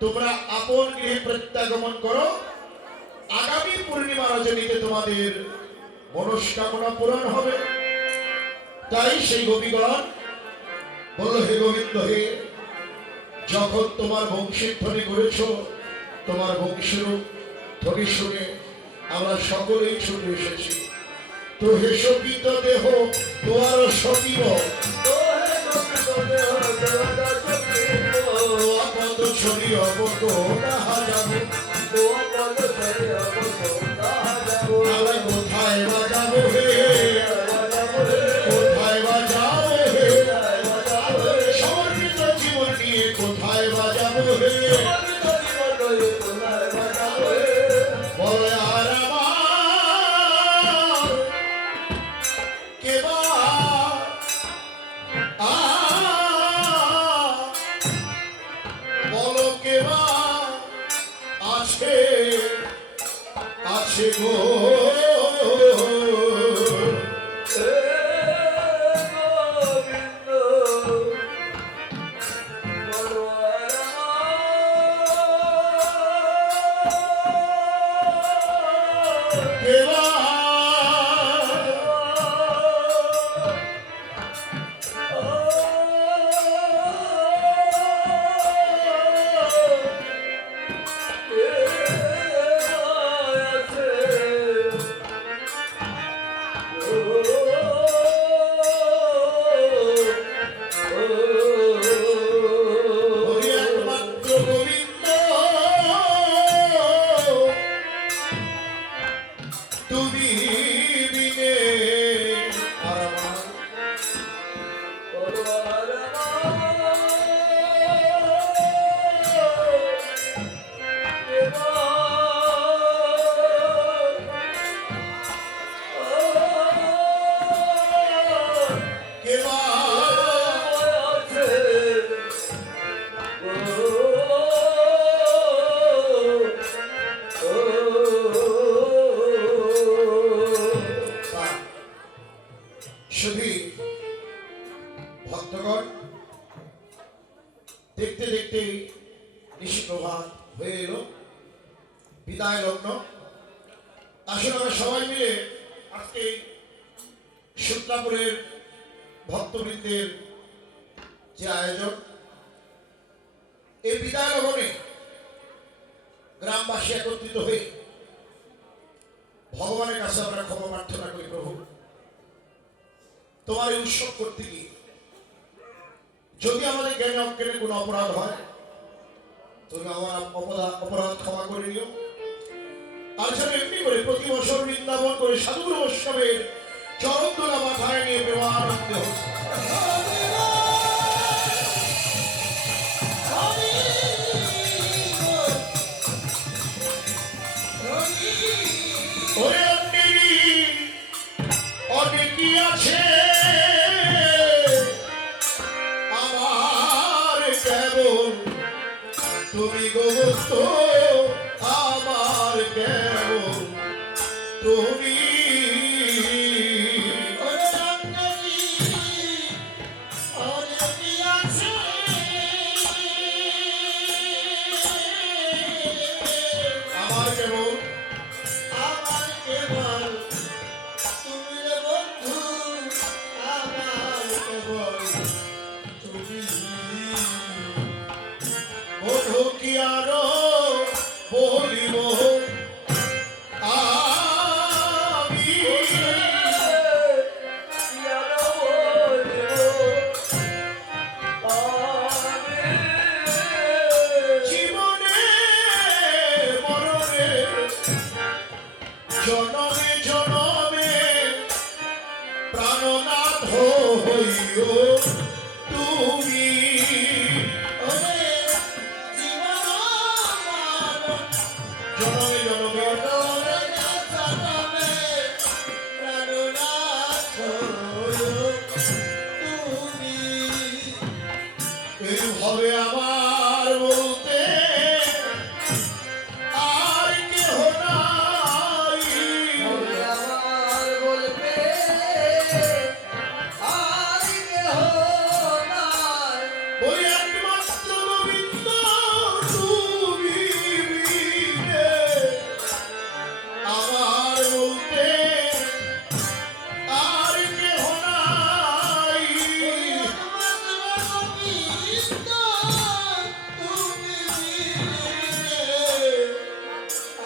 তোমরা আপন গৃহে প্রত্যাগমন করো, আগামী পূর্ণিমা রজনীতে তোমাদের মনস্কামনা পূরণ হবে। তাই সেই গোপীগণ বলল, হে গোবিন্দ, হে যখন তোমার বংশের ধ্বনি করেছ, তোমার বংশের ধ্বনি শুনে আমরা সকলেই ছুটে এসেছি। তো হে সপিত দেহ তোমার সতীব আপদ ছড়ি অবত তাহা যাব। আমরা কোথায় বাজাবো হে, কোথায় বাজাবো হে, সমর্পিত জীবন নিয়ে কোথায় বাজাবো হে। বলে আর আমার কেবা বলো কেবা আছে আছে গো। শুধু ভক্তগণ, দেখতে দেখতে নিশিপ্রভাত হয়ে এলো, বিদায় লগ্ন। আসলে আমরা সবাই মিলে আজকে শুক্লাপুরের ভক্তবৃন্দের যে আয়োজন, এই বিদায় লগ্নে গ্রামবাসী একত্রিত হয়ে ভগবানের কাছে আমরা ক্ষমা প্রার্থনা করি, প্রভু তোমার এই উৎসব করতে গিয়ে যদি আমাদের জ্ঞানে অজ্ঞানে কোনো অপরাধ হয়, তুমি আমার অপরাধ ক্ষমা করে নিও। আর যেন এমনি করে প্রতি বছর বৃন্দাবন করে সাধুগুরু বৈষ্ণবের চরণ তোলা মাথায় নিয়ে প্রেমানন্দ অনেকই আছে আমার কেবল তুমি গোবিন্দ, আমার কেবল তুমি। আমার কেবল তুমি রে বন্ধু, আমার কেবল তুমি। বধু কি আরো বলিব আমি, জীবনে মরণে জনমে জনমে প্রাণনাথ হইও তুমি। জনমে জনমে এই হবে আমার বলতে আর কেহ নাই। বলি একমাত্র গোবিন্দ তুমি বিনে আমার বলতে আর কেহ নাই।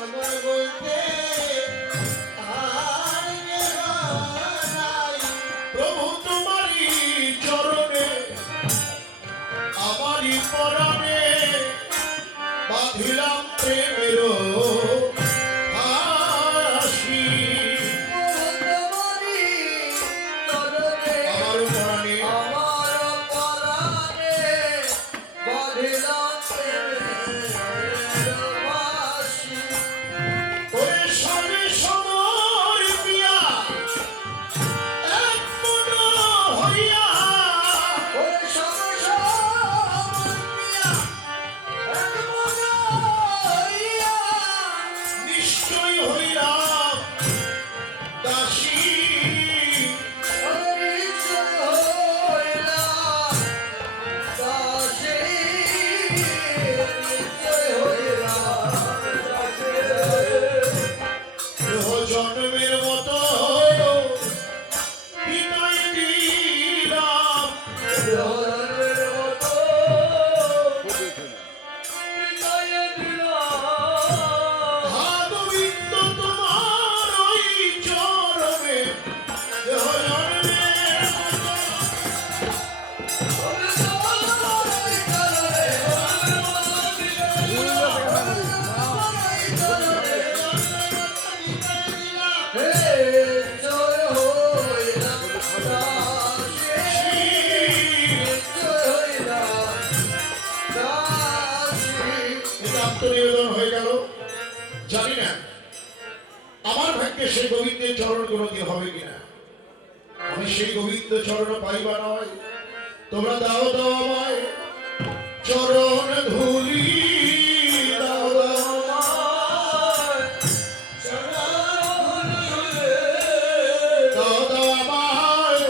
আমার বলতে আর কেহ নাই। প্রভু তোমারই চরণে আমারই পরাণে বাঁধিলাম প্রেমের হাসি। আমার পরাণে ওরে সবে সমর পিয়া এক মন হইয়া নিশ্চয় হইলাম দাসী। গ্রহ জন্মের মতো বিনয় দিলাম, হা গোবিন্দ তোমার ওই চরণে দেহ জন্মের মতো। এটা আত্মনিবেদন হয়ে গেল। জানি না আমার ভাগ্যে সেই গোবিন্দের চরণ কোনোদিন হবে কিনা। আমি সেই গোবিন্দ চরণ পাইবা নয়, তোমরা দাও দাও আমায় চরণ ধুলি, দাও দাও দাও দাও আমায়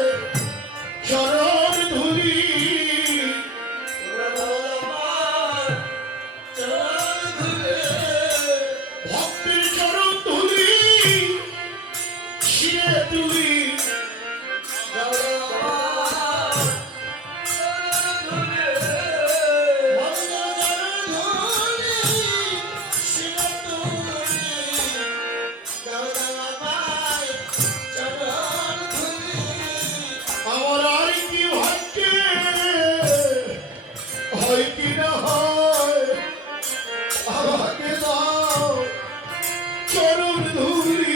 হয় আমাকে দাও চরণ ধুলি